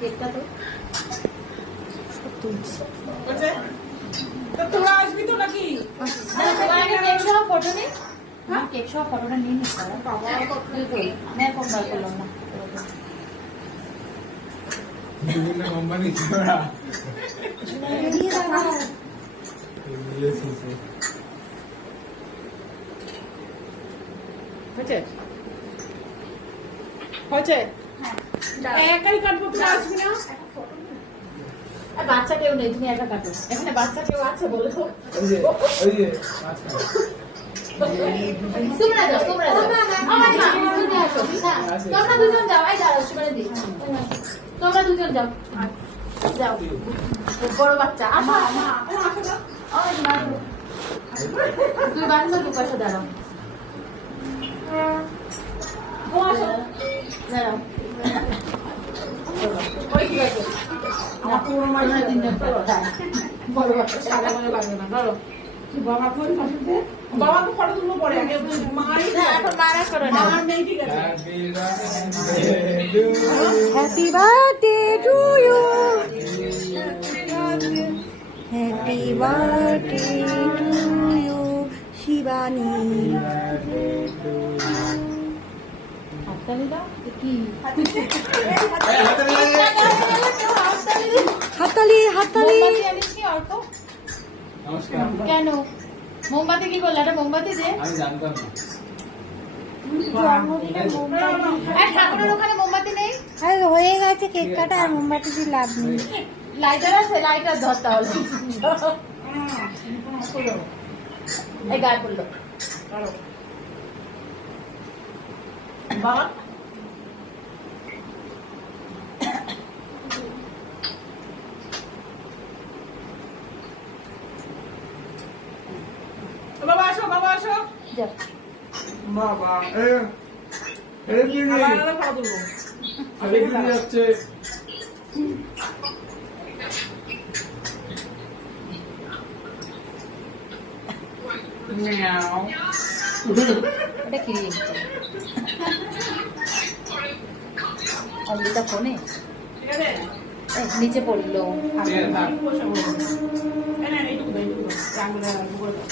কেকটা তো তোরা আসবি তো নাকি? কেক সহ ফটো নেই? কেক সহ ফটোটা নিয়ে নিস তারা। আমি আর ফোন বার করলাম না। বিভিন্ন কোম্পানি ছোড়া হয়েছে হয়েছে একাই কাটবো, তোরা আসবি না? আর বাচ্চা কেউ নেই, তুমি একা কাটো। এখানে বাচ্চা কেউ আছে বলে তো? তোমরা যাও, তোমরা যাও। আমার না, তুমি আসো। তোমরা দুজন যাও, এই দাঁড়াও, সুমানে দি। তোমরা দুজন যাও। যাও। বড় বাচ্চা, আসো। তুই বাচ্চা দু পাশে দাঁড়াও। দাঁড়াও। ওই ঠিক আছে। আমার পুরো মাঝে তিনজন বড় বাচ্চা সাদা মনে লাগবে না, ধরো। বাবাকে ফটো তুলবো পরে, আগে মাই না, এখন মারা করে না। আমার নেই, ঠিক আছে। Happy birthday to you, happy birthday to you Shivani. হাততালি দাও, কি? হাততালি হাততালি। মোমবাতি আনিস নি অর্ক? নমস্কার। কেন? মোমবাতি কি করলে? একটা মোমবাতি দে। আমি জানতাম না। আর ঠাকুরের ওখানে মোমবাতি নেই? আরে হয়ে গেছে কেক কাটা, আর মোমবাতি দিয়ে লাভ নেই। লাইটার আছে? লাইটার ধর তাহলে। এই গায়ে পড়লো। বাবা বাবা আসো, বাবা আসো। যাও। বাবা এই কি আবার আলাদা ফটো তুলবো। আরে কি যাচ্ছে? মিয়াও। এটা কি? অমৃতা ফোনে ঠিক আছে? নিচে পড়লো। ঠিক আছে, থাক। বসে বসে। না, এইটুকু দাও, এইটুকু দাও। আঙুলে আঙুল করে দাও।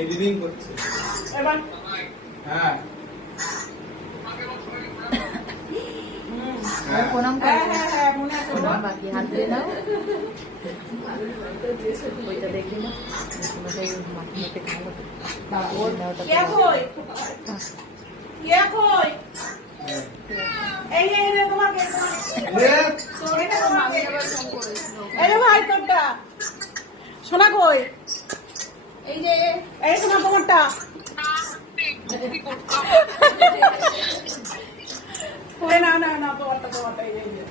এডিটিং করছে। এবার হ্যাঁ প্রণাম হ্যাঁ করো। হ্যাঁ হ্যাঁ, মনে আছে বাবা। বাকি হাত দিয়ে দাও। ওইটা দেখবি না? তোমাদের মাথাতে খাবো। বাবা ওর দাওটা কে কই? কে কই? এই যে তোমাকে এটা তোমাকে। এই যে ভাই তোরটা। সোনা কই? এই যে এই সোনা তোমারটা। এই না না না, তোমারটা তোমারটা, এই যে, এই যে।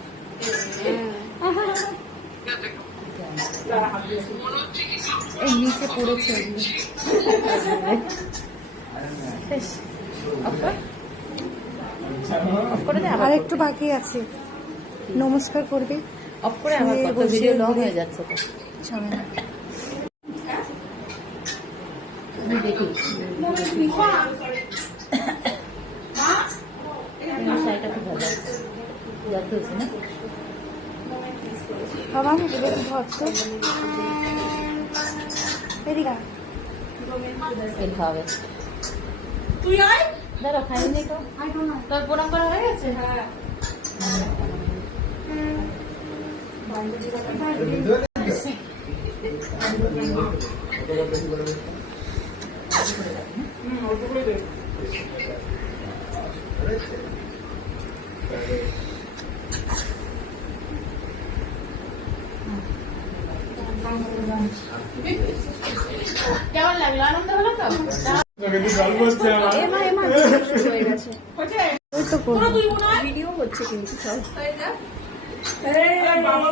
এই নিচে পড়েছে ওগুলো। শেষ। অফ কর। অফ করে দে আবার। আর একটু বাকি আছে, নমস্কার করবে। অফ করে আবার শুয়ে কত বসে ভিডিও লং ঘুরে। হয়ে যাচ্ছে তো। চলে না। আমি দেখি। এই শাড়িটা খুব ভালো লাগছে। যাতে হচ্ছে না? বাবা এবার ধরতো এদিকে আয়। তেল খাওয়াবে। তুই আয়। দাঁড়া খাইনি তো। তোর প্রণাম করা হয়ে গেছে? ওটুকুই দে। কেমন লাগলো? আনন্দ হলো তো? গল্প হচ্ছে আমার। হয়ে গেছে। হয়েছে? ওই তো করবো। তোরা তুই মনে হয়? ভিডিও হচ্ছে কিন্তু সব। এই বাবা।